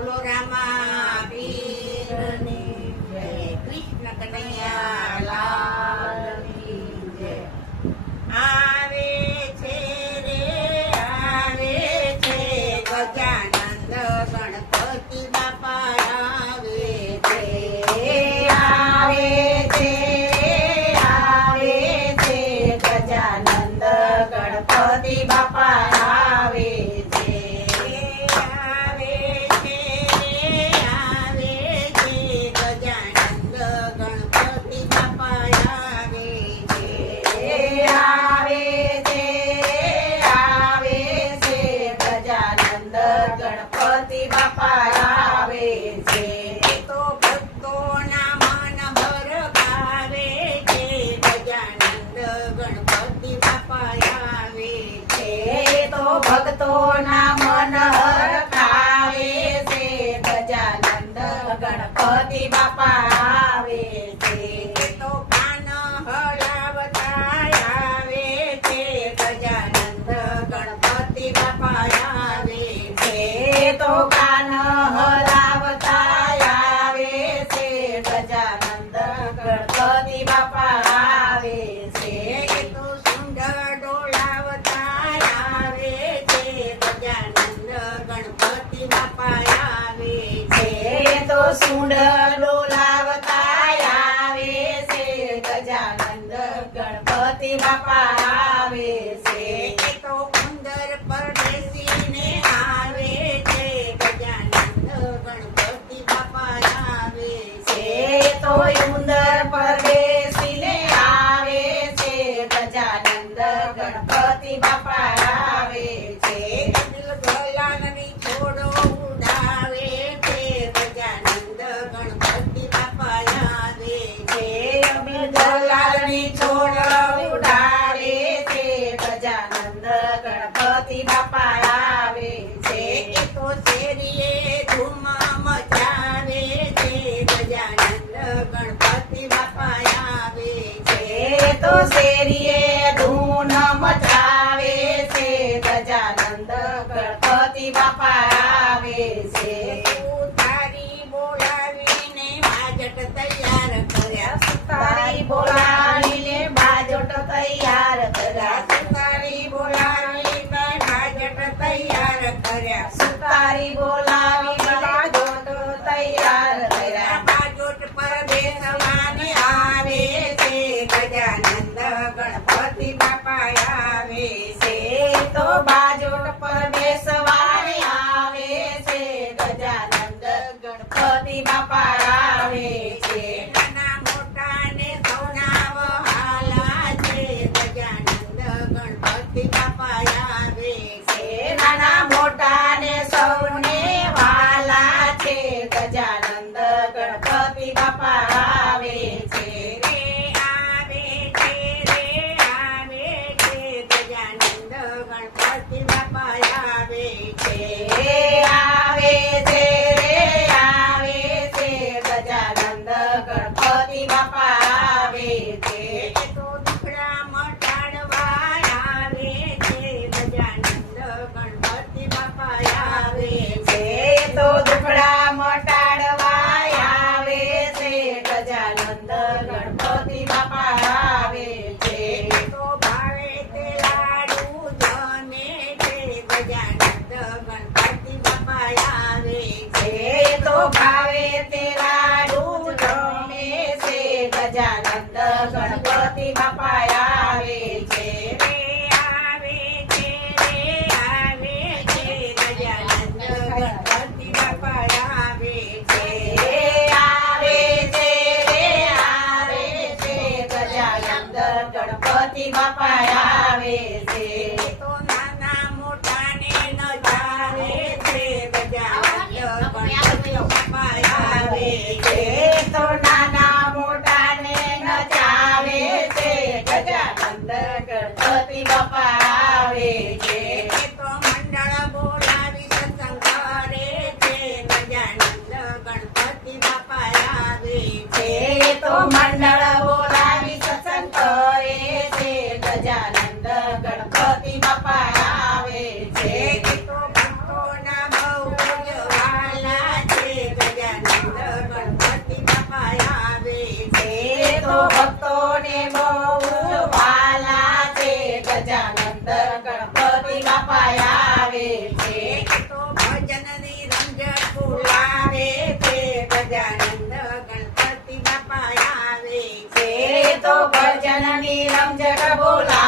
બોલો રામા પીરની જય, કૃષ્ણ કનૈયા લાલની જય. આવે છે રે આવે છે ગજાનંદ ગણપતિ બાપા આવે છે. આવે છે ગજાનંદ ગણપતિ બાપા આવે છે. આવે છે ગજાનંદ ગણપતિ બાપા આવે છે. આવે છે ગજાનંદ ગણપતિ બાપા આવે છે. તો ભક્તોના મન ભરકાવે છે ગજાનંદ ગણપતિ બાપા આવે છે. તો ભક્તોના મન હરખાવે છે ગજાનંદ ગણપતિ બાપા આવે છે. તો કાન હલાવતા આવે છે ગજાનંદ ગણપતિ બાપા આવે છે. તો કાન હલાવતા આવે છે ગજાનંદ ગણપતિ બાપા આવે છે. તો સુંદર ડોલાવતા આવે છે ગજાનંદ ગણપતિ બાપા આવે છે. તો સુંદર ડોલાવતા આવે છે ગજાનંદ ગણપતિ બાપા આવે છે. તો ઉંદર પર બેસીને આવે છે ગજાનંદ ગણપતિ બાપા આવે છે. તો ઉંદર પર બેસીને આવે છે ગજાનંદ ગણપતિ બાપા આવે છે. ગલાની છોડો ઉડાવે છે ગજાનંદ ગણપતિ બાપા આવે છે. ગલાની છોડો ઉડાવે છે ગજાનંદ ગણપતિ બાપા આવે છે. તો શેરીએ ધૂમ મચાવે છે ગજાનંદ ગણપતિ બાપા આવે છે. તો શેરીએ ધૂન મચાવે છે ગજાનંદ ગણપતિ બાપા આવે છે. તારી બોલાવીને બાજટ તૈયાર કર્યા. તારી બોલાવીને બાજટ તૈયાર કર્યા. તારી બોલાવીને બાજટ તૈયાર કર્યા. તારી બોલાવીને બાજટ તૈયાર કર્યા. બાજોટ પર બેસવાને આવે છે ગજાનંદ ગણપતિ બાપા આવે છે. તો બાજોટ પર બેસવાને આવે છે ગજાનંદ ગણપતિ બાપા આવે છે. નાના મોટા ને સૌના વહાલા છે ગજાનંદ ગણપતિ બાપા આવે છે. નાના મોટા ને સૌને વહાલા છે ગજાનંદ ગણપતિ બાપા આવે છે. આવે છે ગજાનંદ ગણપતિ બાપા આવે છે. આવે છે ગજાનંદ ગણપતિ બાપા આવે છે. તો દુખડા મટાડવા આવે છે ગજાનંદ ગણપતિ બાપા આવે છે. તો દુખડા મટાડવા આવે છે ગજાનંદ ગણપતિ બાપા આવે છે. તો ભાવે તે લાડુ જમે છે ગજાનંદ ગણપતિ બાપા આવે છે. તો ભાવે તે લાડુ જમે છે ગજાનંદ ગણપતિ બાપા આવે છે. આવે છે ગજાનંદ ગણપતિ બાપા આવે છે. આવે છે ગજાનંદ ગણપતિ બાપા આવે છે. તો નાના મોટા ને નચાવે છે ગજાનંદ ગણપતિ બાપા આવે છે. તો નાના મોટા ને નચાવે છે ગજાનંદ ગણપતિ બાપા આવે છે. તો મંડળ બોલાવી સત્સંગ કરે છે ગજાનંદ ગણપતિ બાપા આવે છે. તો મંડળ બોલાવી સત્સંગ કરે છે ગજાનંદ ગણપતિ બાપા આવે છે. તો ભક્તોના બહુ જ વાલા તો ભજનની રમઝટ બોલાવે